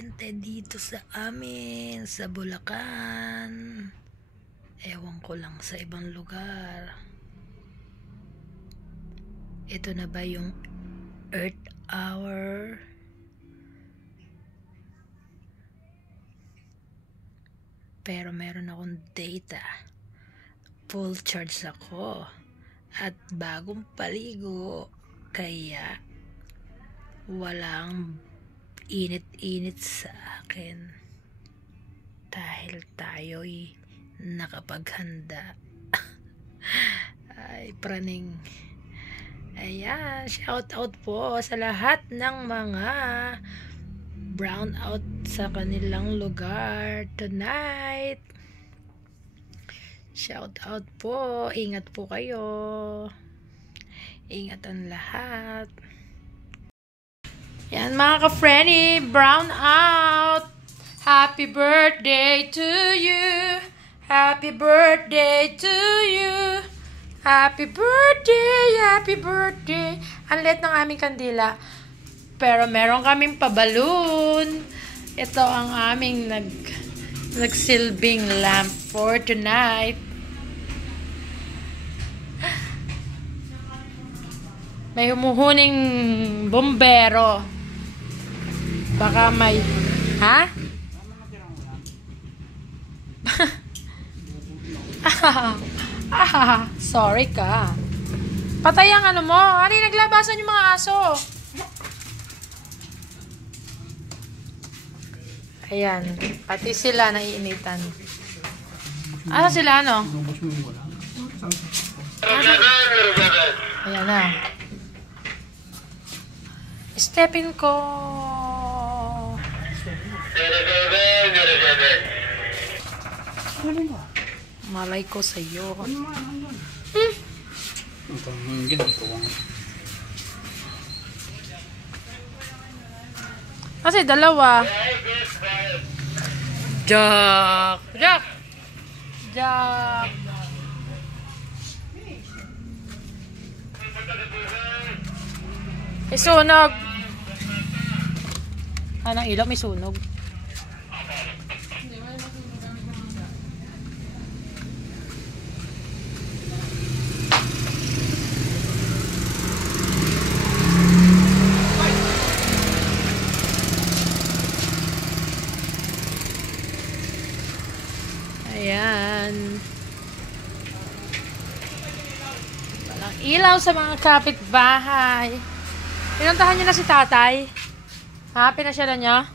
kuryente dito sa amin, sa Bulacan. Ewan ko lang sa ibang lugar. Ito na ba yung Earth Hour? Pero meron akong data. Full charge ako. At bagong paligo. Kaya walang init-init sa akin. Dahil tayo'y nakapaghanda. Ay, praning. Ayan, shout out po sa lahat ng mga brown out sa kanilang lugar tonight. Shout out po. Ingat po kayo. Ingat ang lahat. Yan mga ka-friendly, brown out. Happy birthday to you. Happy birthday to you. Happy birthday, happy birthday. Ang liit ng aming kandila. Pero meron kaming pabaloon. Ito ang aming nagsilbing lamp for tonight. May humuhuning bombero. Baka may... Ha? Sorry ka. Patay ang ano mo. Ano yung naglabasan yung mga aso? Ayan. Pati sila naiinitan. Asa sila ano? Ayan na. Stepin ko. Malay ko sa iyo. Kasi dalawa. Jack. Jack. Jack. May sunog. Anong ilaw? May sunog. Ayan. Walang ilaw sa mga kapitbahay. Pinuntahan niyo na si tatay? Ha? Pinasyalan niya?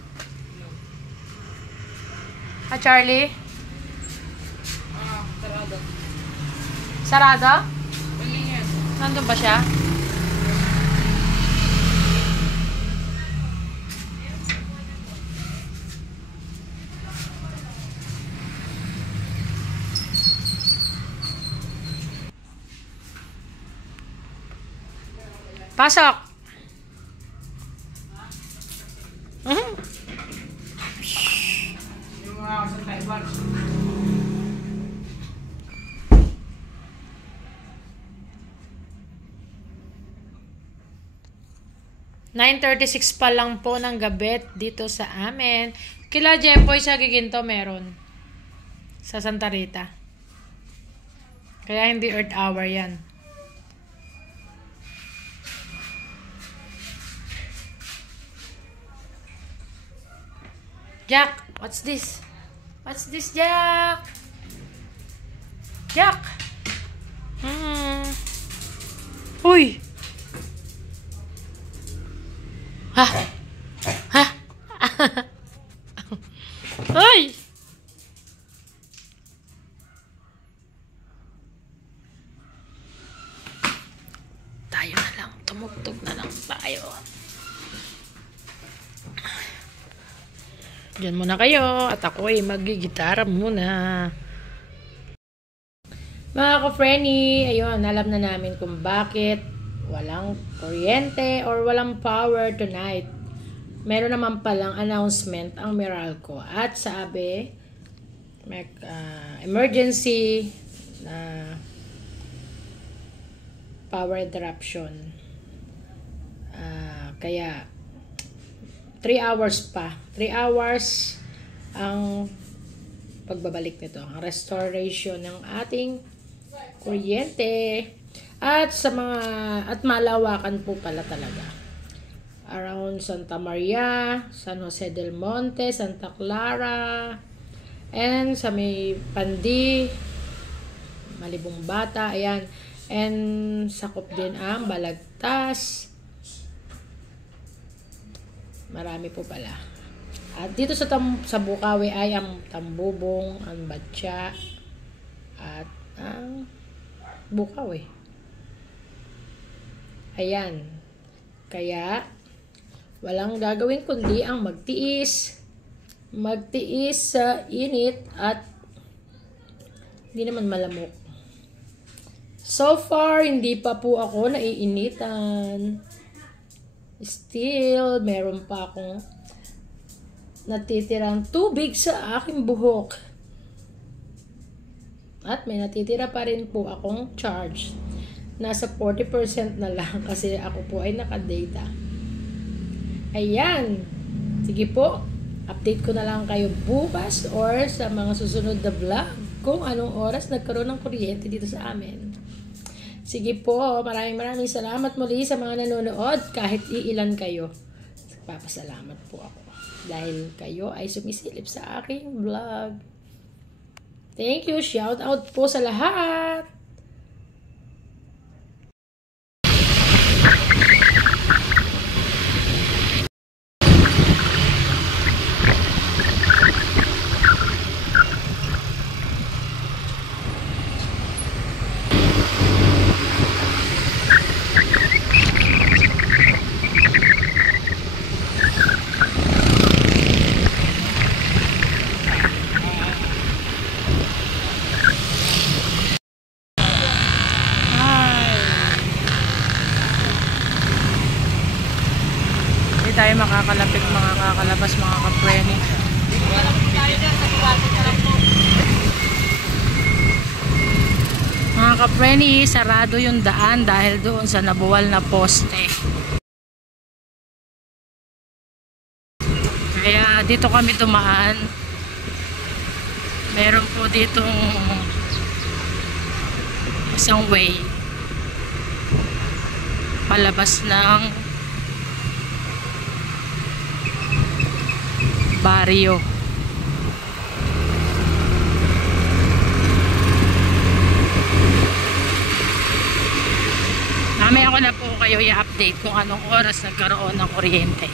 Ha, Charlie? Sarado. Sarado? Nandun ba siya? Pasok! Yung mga sa Taiwan. 9:36 pa lang po ng gabi dito sa amin. Kila Jempoy sa Giginto meron. Sa Santa Rita. Kaya hindi Earth Hour yan. Jack, what's this? What's this, Jack? Jack! Uy! Ha? Ha? Uy! Tayo na lang. Tumugtog na lang tayo. Diyan muna kayo at ako ay magigitara muna. Mga ka-friendly, ayun, alam na namin kung bakit walang kuryente or walang power tonight. Meron naman palang announcement ang Meralco at sabi may emergency na power interruption. Kaya 3 hours pa. 3 hours ang pagbabalik nito. Ang restoration ng ating kuryente. At malawakan po pala talaga. Around Santa Maria, San Jose del Monte, Santa Clara, and sa may Pandi, Malibong Bata, ayan. And sakop din ang Balagtas. Marami po pala. At dito sa Bukawi ay ang Tambubong, ang Batya, at ang Bukawi. Ayan. Kaya, walang gagawin kundi ang magtiis sa init at hindi naman malamok. So far, hindi pa po ako naiinitan. Still, meron pa akong natitirang tubig sa aking buhok. At may natitira pa rin po akong charge. Nasa 40% na lang kasi ako po ay naka-data. Ayan. Sige po, update ko na lang kayo bukas or sa mga susunod na vlog kung anong oras nagkaroon ng kuryente dito sa amin. Sige po, maraming salamat muli sa mga nanonood kahit iilan kayo. Papasalamat po ako dahil kayo ay sumisilip sa aking vlog. Thank you, shout out po sa lahat. Tayo makakalapit mga kakalabas mga kapweni. Mga kapweni, sarado yung daan dahil doon sa nabuwal na poste. Kaya dito kami dumaan. Meron po ditong isang way palabas ng baryo. Mamaya ko na po kayo i-update kung anong oras nagkaroon ng kuryente.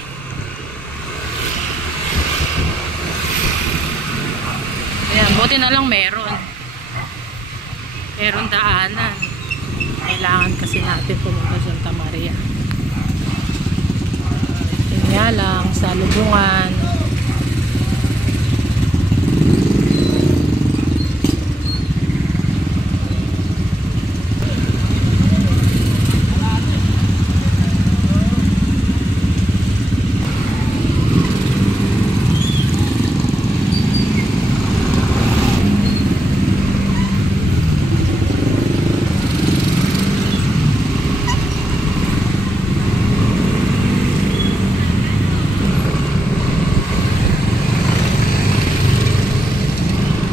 Ayan, buti na lang meron daanan. Kailangan kasi natin pumunta sa Santa Maria. Yun nga lang, sa lubungan.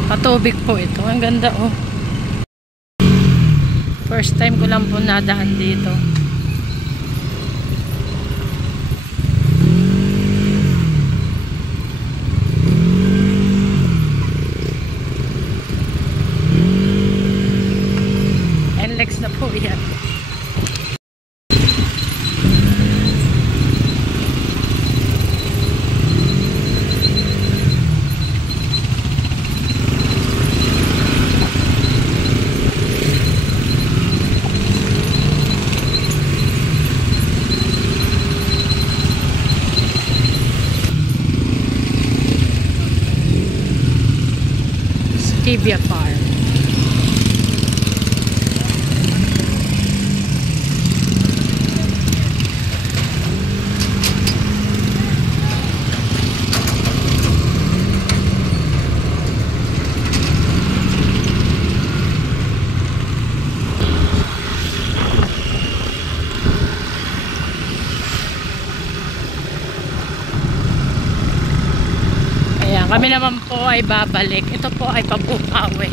Patubig po ito. Ang ganda oh. First time ko lang po nadaan dito. NLEX na po yan. Stevia Farm. Kami naman po ay babalik. Ito po ay Pabukawi.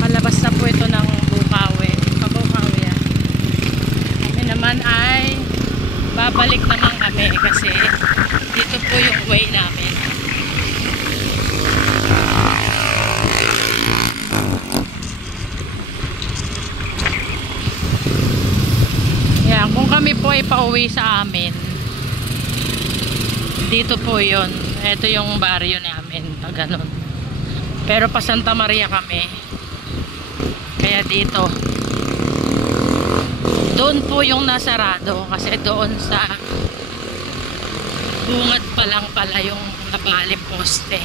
Palabas na po ito ng Bukawi. Pabukawi yan. Kami naman ay babalik naman kami kasi dito po yung way namin. Yan, kung kami po ay pauwi sa amin, dito po yun. Ito yung baryo namin, pag ganun. Pero pa Santa Maria kami. Kaya dito. Doon po yung nasarado kasi doon sa bungad pa lang pala yung nabali poste.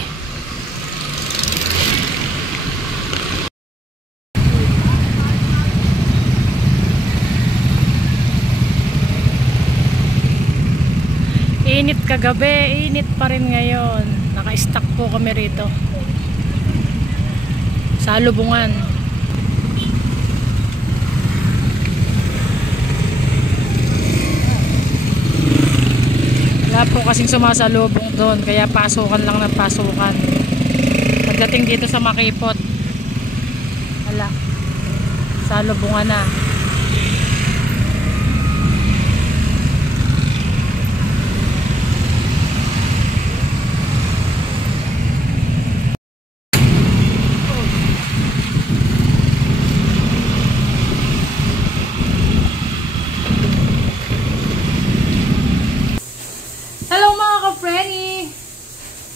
Init kagabi, init pa rin ngayon. Naka-stuck po kami rito. Sa lubungan. Wala po kasing sumasalubong doon, kaya pasukan lang ng pasukan. Pagdating dito sa Makipot, wala. Sa lubungan na.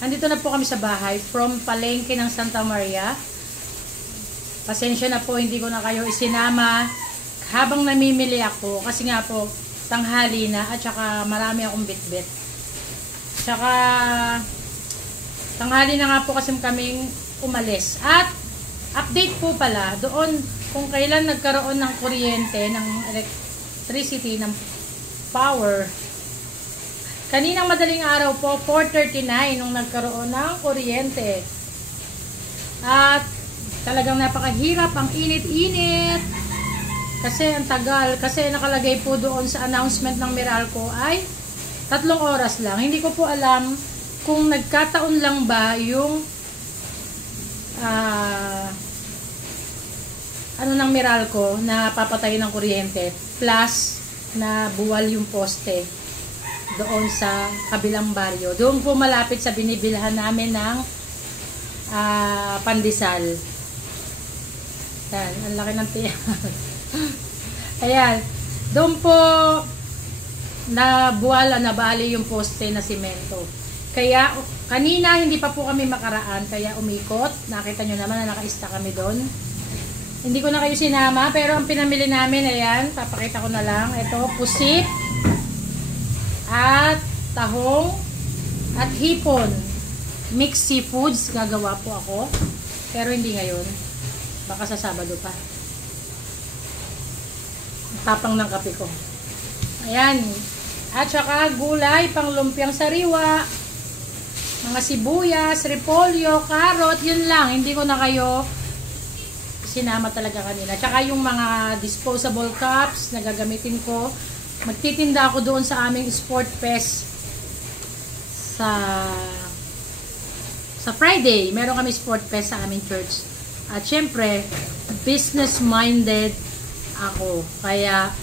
Nandito na po kami sa bahay from palengke ng Santa Maria. Pasensya na po, hindi ko na kayo isinama habang namimili ako kasi nga po tanghali na at saka marami akong bitbit. Tsaka tanghali na nga po kasi kaming umalis. At update po pala doon kung kailan nagkaroon ng kuryente, ng electricity, ng power. Kaninang madaling araw po, 4:39 nung nagkaroon ng kuryente. At talagang napakahirap, ang init-init. Kasi ang tagal, kasi nakalagay po doon sa announcement ng Meralco ay 3 oras lang. Hindi ko po alam kung nagkataon lang ba yung ano ng Meralco na papatayin ng kuryente plus na buwal yung poste doon sa kabilang baryo. Doon po malapit sa binibilhan namin ng pandesal. Yan, ang laki ng tiyan. Ayan. Doon po nabuwala, nabali yung poste na simento. Kaya kanina hindi pa po kami makaraan, kaya umikot. Nakita nyo naman na nakaista kami doon. Hindi ko na kayo sinama, pero ang pinamili namin, ayan, papakita ko na lang. Ito, pusit at tahong at hipon. Mixed seafoods gagawa po ako, pero hindi ngayon, baka sa Sabado pa. Tapang ng kape ko. Ayan, at saka gulay pang lumpiang sariwa, mga sibuyas, repolyo, carrot, yun lang. Hindi ko na kayo sinama talaga kanina. Tsaka yung mga disposable cups na gagamitin ko. Magtitinda ako doon sa aming Sport Fest sa Friday. Meron kami Sport Fest sa aming church. At syempre, business-minded ako. Kaya,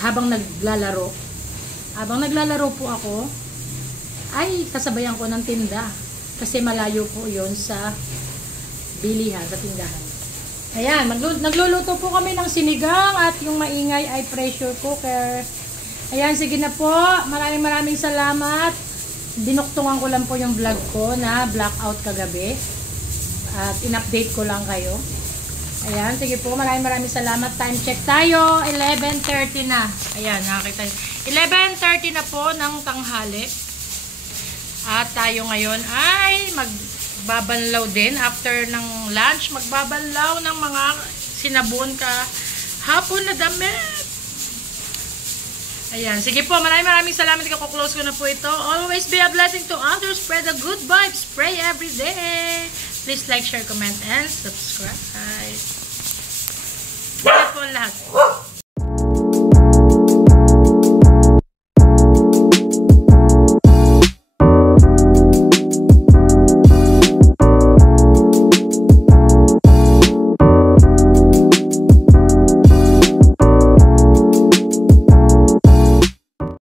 habang naglalaro po ako, ay kasabayan ko ng tinda. Kasi malayo po yon sa bilihan, sa tindahan. Ayan, nagluluto po kami ng sinigang at yung maingay ay pressure cooker. Ayan, sige na po. Maraming salamat. Dinuktungan ko lang po yung vlog ko na blackout kagabi. At in-update ko lang kayo. Ayan, sige po. Maraming salamat. Time check tayo. 11:30 na. Ayan, nakakita nyo. 11:30 na po ng tanghali. At tayo ngayon ay magbabanlaw din after ng lunch, magbabanlaw ng mga sinabon ka hapon na damit. Ayan, sige po, maraming salamat. Iko-close ko na po ito. Always be a blessing to others. Spread the good vibes. Pray every day. Please like, share, comment, and subscribe. Sige po lahat.